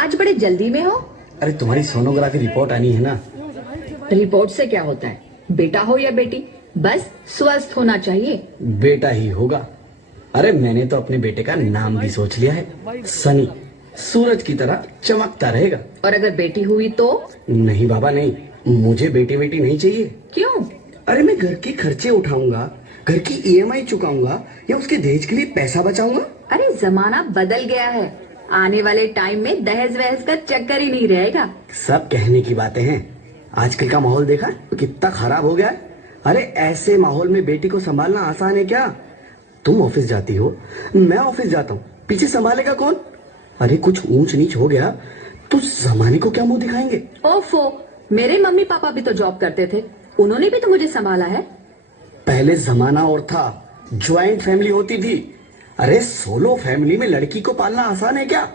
आज बड़े जल्दी में हो। अरे तुम्हारी सोनोग्राफी रिपोर्ट आनी है ना। रिपोर्ट से क्या होता है, बेटा हो या बेटी, बस स्वस्थ होना चाहिए। बेटा ही होगा। अरे मैंने तो अपने बेटे का नाम भी सोच लिया है, सनी। सूरज की तरह चमकता रहेगा। और अगर बेटी हुई तो? नहीं बाबा नहीं, मुझे बेटी बेटी नहीं चाहिए। क्यों? अरे मैं घर के खर्चे उठाऊंगा, घर की ईएमआई चुकाऊंगा या उसके दहेज के लिए पैसा बचाऊंगा। अरे जमाना बदल गया है, आने वाले टाइम में दहेज वहेज का चक्कर ही नहीं रहेगा। सब कहने की बातें हैं, आजकल का माहौल देखा कितना खराब हो गया है। अरे ऐसे माहौल में बेटी को संभालना आसान है क्या? तुम ऑफिस जाती हो, मैं ऑफिस जाता हूँ, पीछे संभालेगा कौन? अरे कुछ ऊंच नीच हो गया तो जमाने को क्या मुंह दिखाएंगे? ओफो, मेरे मम्मी पापा भी तो जॉब करते थे, उन्होंने भी तो मुझे संभाला है। पहले जमाना और था, ज्वाइंट फैमिली होती थी। अरे सोलो फैमिली में लड़की को पालना आसान है क्या?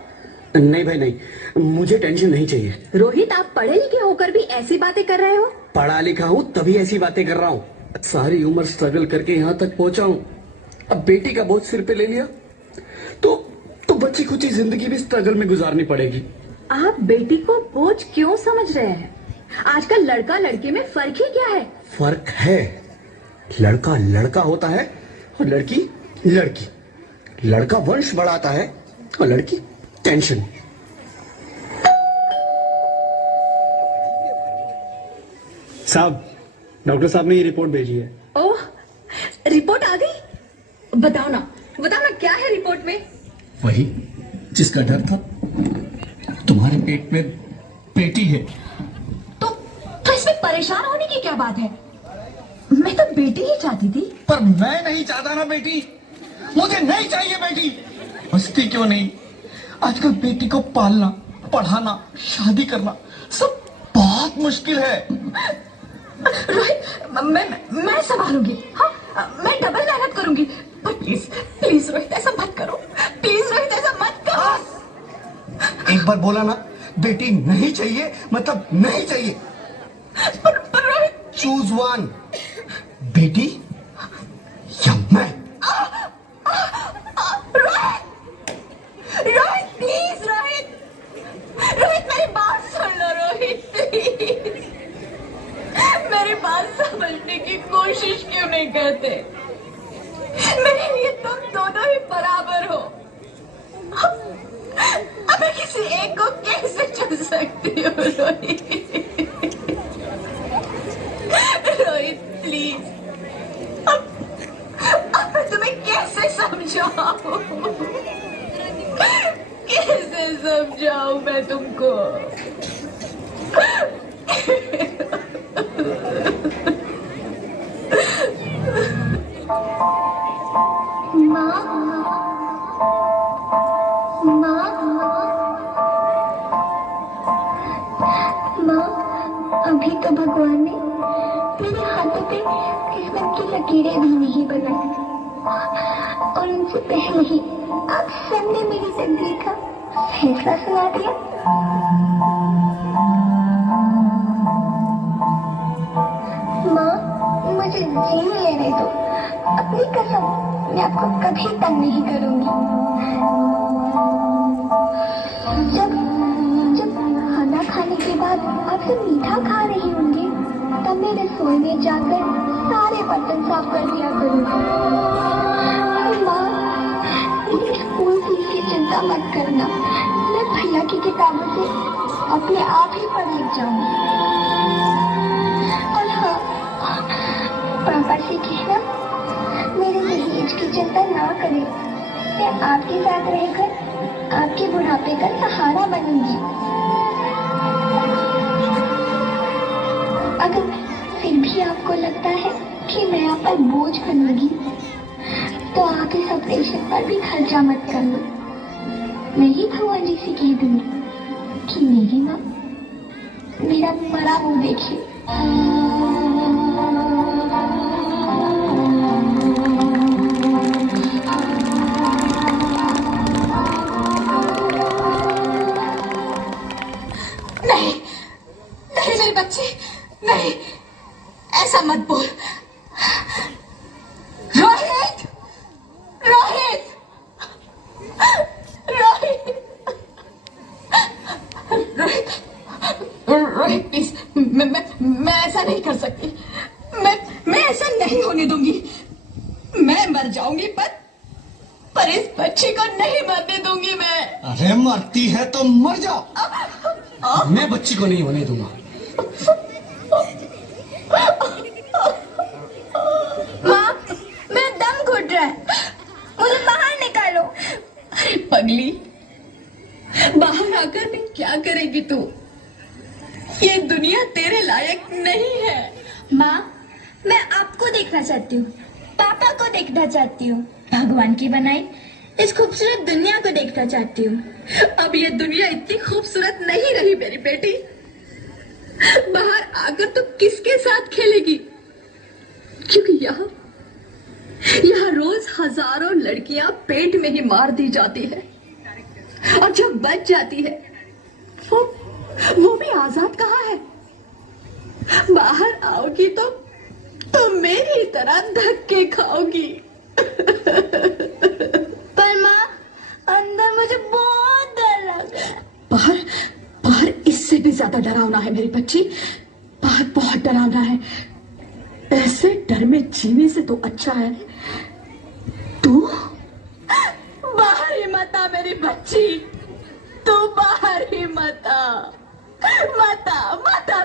नहीं भाई नहीं, मुझे टेंशन नहीं चाहिए। रोहित, आप पढ़े लिखे होकर भी ऐसी बातें कर रहे हो? पढ़ा लिखा हूँ तभी ऐसी बातें कर रहा हूँ। सारी उम्र स्ट्रगल करके यहाँ तक पहुंचा हूँ, अब बेटी का बोझ सिर पे ले लिया तो बच्ची खुची जिंदगी भी स्ट्रगल में गुजारनी पड़ेगी। आप बेटी को बोझ क्यों समझ रहे हैं? आजकल लड़का लड़की में फर्क ही क्या है? फर्क है, लड़का लड़का होता है और लड़की लड़की। लड़का वंश बढ़ाता है और लड़की टेंशन। साहब, डॉक्टर साहब ने ये रिपोर्ट भेजी है। ओह, रिपोर्ट आ गई? बताओ ना क्या है रिपोर्ट में? वही जिसका डर था, तुम्हारे पेट में बेटी है। तो इसमें परेशान होने की क्या बात है? मैं तो बेटी ही चाहती थी। पर मैं नहीं चाहता ना बेटी, मुझे नहीं चाहिए बेटी। हंसती क्यों नहीं? आजकल बेटी को पालना, पढ़ाना, शादी करना सब बहुत मुश्किल है। रोहित, मैं संभालूंगी। हाँ, मैं डबल मेहनत करूंगी। पर प्लीज रोहित, ऐसा मत करो। प्लीज रोहित, ऐसा मत करो। एक बार बोला ना, बेटी नहीं चाहिए मतलब नहीं चाहिए। पर रोहित, चूज वन, बेटी या मैं। रोहित प्लीज, रोहित मेरी बात सुन लो। रोहित प्लीज, मेरी बात समझने की कोशिश क्यों नहीं करते? मेरे लिए तुम दोनों ही बराबर हो। अब मैं किसी एक को कैसे चुन सकती हूँ? रोहित प्लीज, अब मैं तुम्हें कैसे समझाऊं? कैसे समझाऊं मैं तुमको? अभी तो भगवान ने मेरे हाथों पे किस्मत की लकीरें भी नहीं बनाई, और उनसे पहले ही आप सबने मेरी तकदीर का फैसला सुना दिया। माँ, मुझे जीने लेने दो। अपनी कसम, मैं आपको कभी तंग नहीं करूंगी। जब खाना खाने के बाद आप सब मीठा खा रही होंगी, तब मैं रसोई में जाकर सारे बर्तन साफ कर दिया करूंगी। माँ, स्कूल फीस की चिंता मत करना, मैं भैया की किताबों से अपने आप ही पढ़ लिख जाऊंगी। और हाँ, पापा से कहना मेरे दहेज की चिंता ना करें, मैं आपके साथ रहकर आपके बुढ़ापे का सहारा बनूंगी। अगर फिर भी आपको लगता है कि मैं आप पर बोझ बनूंगी, तो आप इस ऑपरेशन पर भी खर्चा मत करना। मैं ही भगवान जी से कह दूंगी कि मेरी माँ मेरा बड़ा मुंह देखे। नहीं नहीं मेरे बच्चे, नहीं, ऐसा मत बोल। रोहित, रोहित, रोहित, नहीं कर सकती। मैं ऐसा नहीं होने दूंगी। मैं मर जाऊंगी पर इस बच्ची को नहीं मरने दूंगी मैं। अरे मरती है तो मर जाओ, मैं बच्ची को नहीं होने दूंगा। माँ, मेरा दम घुट रहा है, मुझे बाहर निकालो। अरे पगली, बाहर आकर भी क्या करेगी तू? ये दुनिया तेरे लायक नहीं है। माँ, मैं आपको देखना चाहती हूँ, पापा को देखना चाहती हूँ, भगवान की बनाई इस खूबसूरत दुनिया को देखना चाहती हूँ। अब ये दुनिया इतनी खूबसूरत नहीं रही मेरी बेटी। बाहर आकर तो किसके साथ खेलेगी? क्योंकि यहाँ रोज हजारों लड़कियां पेट में ही मार दी जाती है, और जब बच जाती है वो भी आजाद कहाँ है? बाहर आओगी तो मेरी तरह धक्के खाओगी। पर माँ, अंदर मुझे बहुत डर लग रहा है। बाहर इससे भी ज्यादा डरावना है मेरी बच्ची। बाहर बहुत डरावना है। ऐसे डर में जीने से तो अच्छा है तू बाहर ही मत आ मेरी बच्ची। तू बाहर ही मत आ, मत आ, मत आ,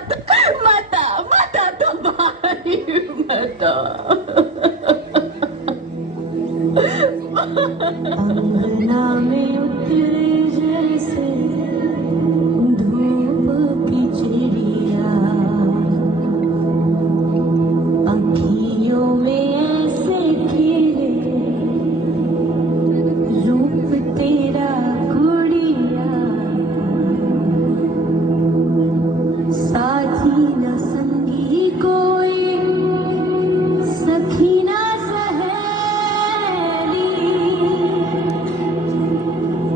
मत आ, मत आ, तू बाहर ही मत आ। अंगना में उतरे जैसे धूप की चिड़िया, अखियों में ऐसे खिले रूप तेरा गुड़िया, साथी न संगी कोई, सखी न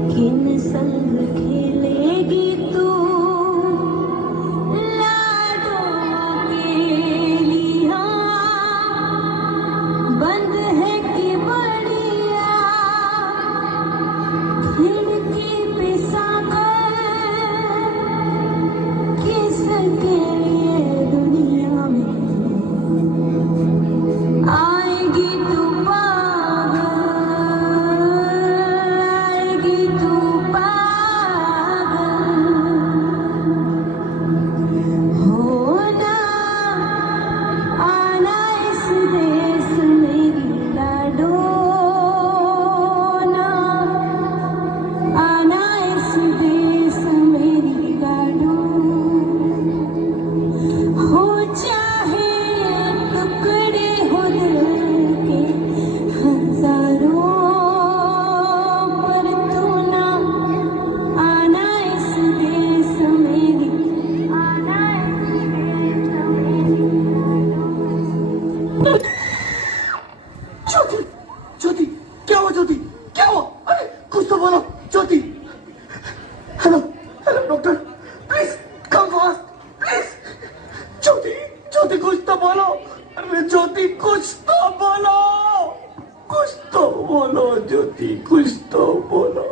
किन संग खेलेगी तू लाडों के लिया, बंद है कि बढ़िया खिड़की पे सागर, किसके लिए दुनिया में आएगी तू ज्योति, ज्योति, क्या हुआ ज्योति? क्या हुआ? अरे कुछ तो बोलो Jyoti. Hello hello doctor, please come fast please. Jyoti, Jyoti कुछ तो बोलो। अरे ज्योति कुछ तो बोलो, कुछ तो बोलो ज्योति, कुछ तो बोलो।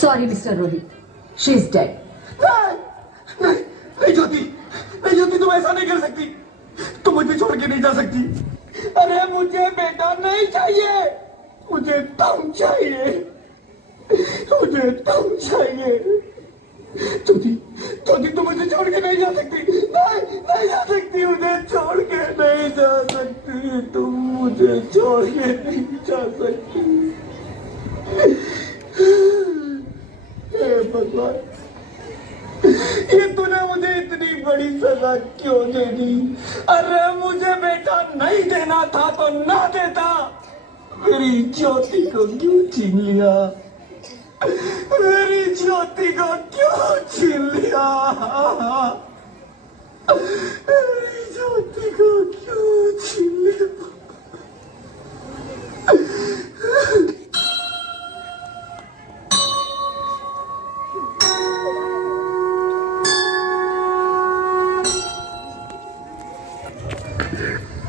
Sorry mister Rohit, she is dead. नहीं ज्योति, नहीं ज्योति, तुम ऐसा नहीं कर सकती। तुम मुझे छोड़ के नहीं जा सकती। अरे मुझे बेटा नहीं चाहिए, मुझे तुम चाहिए, मुझे तुम चाहिए। ज्योति, ज्योति तुम मुझे छोड़ के नहीं जा सकती। नहीं, नहीं जा सकती, मुझे छोड़ के नहीं जा सकती। तुम मुझे छोड़ के नहीं जा सकती। हे भगवान, ये तूने मुझे इतनी बड़ी सजा क्यों दे दी? अरे मुझे बेटा नहीं देना था तो ना देता। मेरी ज्योति को क्यों छीन लिया? मेरी ज्योति को क्यों छीन लिया? मेरी ज्योति को क्यों छीन लिया?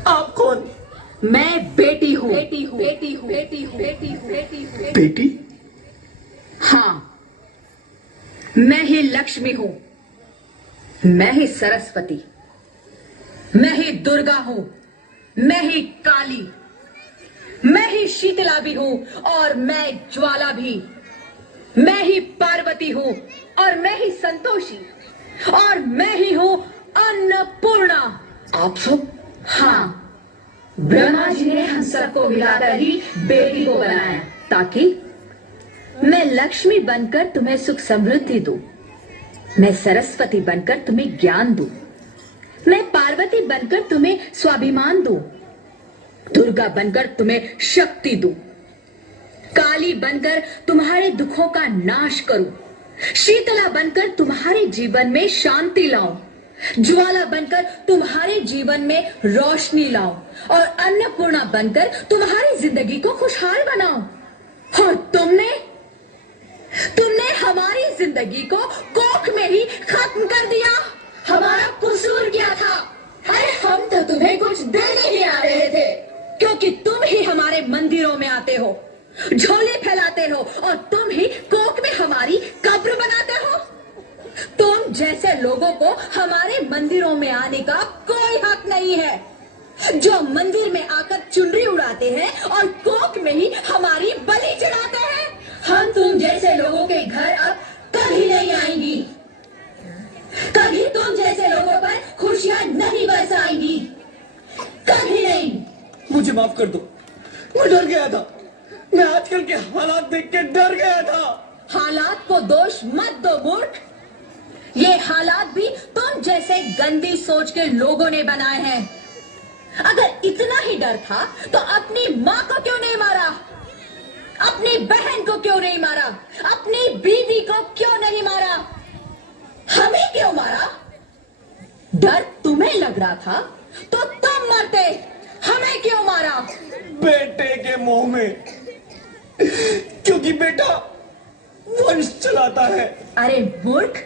आप कौन? मैं बेटी हूँ, बेटी हूँ, बेटी हूँ, बेटी हूँ, बेटी हूँ, बेटी हूँ, बेटी? हाँ, लक्ष्मी हूं, मैं ही सरस्वती, मैं ही दुर्गा हूं, मैं ही काली, मैं ही शीतला भी हूं और मैं ज्वाला भी, मैं ही पार्वती हूं और मैं ही संतोषी, और मैं ही हूं अन्नपूर्णा। आप सब? हाँ, ब्रह्मा जी ने हम सबको मिलाकर ही बेटी को बनाया ताकि मैं लक्ष्मी बनकर तुम्हें सुख समृद्धि दूं, मैं सरस्वती बनकर तुम्हें ज्ञान दूं, मैं पार्वती बनकर तुम्हें स्वाभिमान दूं, दुर्गा बनकर तुम्हें शक्ति दूं, काली बनकर तुम्हारे दुखों का नाश करूं, शीतला बनकर तुम्हारे जीवन में शांति लाऊं, ज्वाला बनकर तुम्हारे जीवन में रोशनी लाऊं, और अन्नपूर्णा बनकर तुम्हारी जिंदगी को खुशहाल बनाऊं। और तुमने हमारी जिंदगी को कोख में ही खत्म कर दिया। हमारा कसूर क्या था? अरे हम तो तुम्हें कुछ देने ही आ रहे थे, क्योंकि तुम ही हमारे मंदिरों में आते हो, झोले फैलाते हो, और तुम ही कोख में हमारी कब्र बनाते हो। तुम जैसे लोगों को हमारे मंदिरों में आने का कोई हक नहीं है, जो मंदिर में आकर चुनरी उड़ाते हैं और कोख में ही हमारी बलि चढ़ाते हैं। हम तुम जैसे लोगों के घर अब कभी नहीं आएंगी, कभी तुम जैसे लोगों पर खुशियां नहीं बरसाएंगी, कभी नहीं। मुझे माफ कर दो, मैं डर गया था, मैं आजकल के हालात देख के डर गया था। हालात को दोष मत दो मूर्ख, ये हालात भी तुम जैसे गंदी सोच के लोगों ने बनाए हैं। अगर इतना ही डर था तो अपनी माँ को क्यों नहीं मारा, अपनी बहन को क्यों नहीं मारा, अपनी बीवी को क्यों नहीं मारा, हमें क्यों मारा? डर तुम्हें लग रहा था तो तुम मरते, हमें क्यों मारा? बेटे के मोह में, क्योंकि बेटा वंश चलाता है। अरे मूर्ख,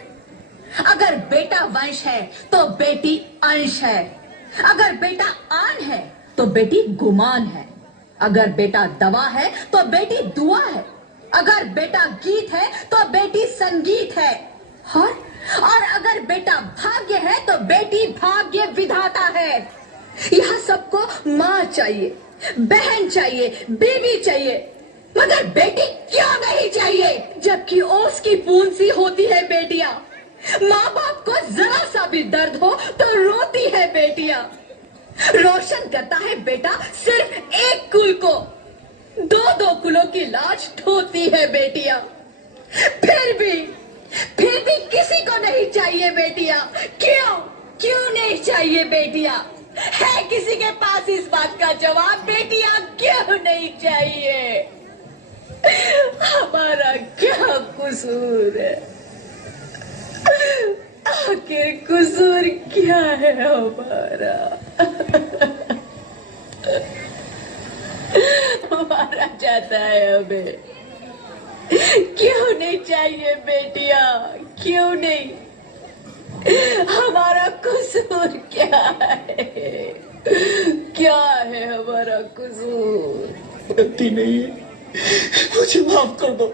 अगर बेटा वंश है तो बेटी अंश है, अगर बेटा आन है तो बेटी गुमान है, अगर बेटा दवा है तो बेटी दुआ है, अगर बेटा गीत है तो बेटी संगीत है, और अगर बेटा भाग्य है तो बेटी भाग्य विधाता है। यह सबको माँ चाहिए, बहन चाहिए, बीवी चाहिए, मगर बेटी क्यों नहीं चाहिए? जबकि ओस की बूंद सी होती है बेटियां, माँ बाप को जरा सा भी दर्द हो तो रोती है बेटियां, रोशन करता है बेटा सिर्फ एक कुल को, दो दो कुलों की लाज ढोती है बेटियां, फिर भी किसी को नहीं चाहिए बेटियां। क्यों नहीं चाहिए बेटियां? है किसी के पास इस बात का जवाब? बेटियां क्यों नहीं चाहिए? हमारा क्या कसूर है? आखिर कसूर क्या है हमारा? मारा जाता है हमें, क्यों नहीं चाहिए बेटियां? क्यों नहीं? हमारा कसूर क्या है? क्या है हमारा कसूर? गलती नहीं है, मुझे माफ कर दो,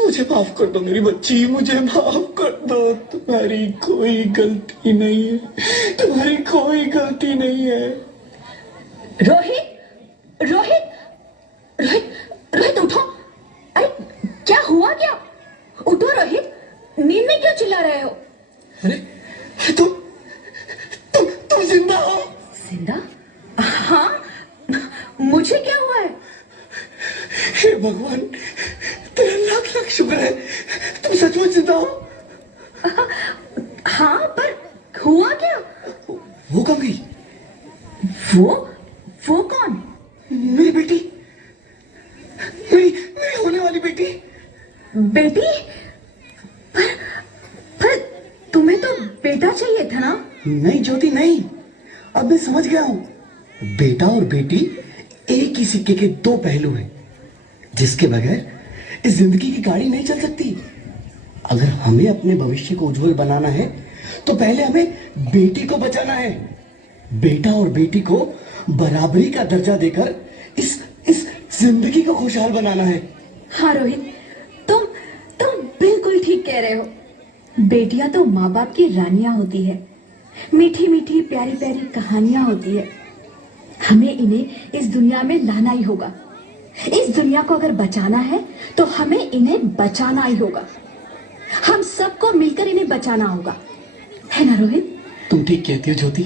मुझे माफ कर दो मेरी बच्ची, मुझे माफ कर दो। तुम्हारी कोई गलती नहीं है, तुम्हारी कोई गलती नहीं है। रोहित, रोहित, रोहित, रोहित उठो। अरे क्या हुआ? क्या? उठो रोहित, नींद में क्यों चिल्ला रहे हो? अरे तुम जिंदा हो? जिंदा? हाँ, मुझे क्या हुआ है? हे भगवान, तेरा लाख लाख शुक्र है, तुम सचमुच जिंदा हो। हाँ, पर हुआ क्या? वो कब गई? वो कौन? मेरी बेटी, मेरी होने वाली बेटी। बेटी? पर तुम्हें तो बेटा चाहिए था ना? नहीं ज्योति नहीं, अब मैं समझ गया हूं। बेटा और बेटी एक ही सिक्के के दो पहलू हैं, जिसके बगैर इस जिंदगी की गाड़ी नहीं चल सकती। अगर हमें अपने भविष्य को उज्जवल बनाना है तो पहले हमें बेटी को बचाना है। बेटा और बेटी को बराबरी का दर्जा देकर इस जिंदगी को खुशहाल बनाना है। हाँ रोहित, तुम बिल्कुल ठीक कह रहे हो। बेटियां तो माँ बाप की रानियां होती है, मीठी मीठी प्यारी प्यारी कहानियां होती है। हमें इन्हें इस दुनिया में लाना ही होगा। इस दुनिया को अगर बचाना है तो हमें इन्हें बचाना ही होगा। हम सबको मिलकर इन्हें बचाना होगा, है ना रोहित? तुम ठीक कहती हो ज्योति।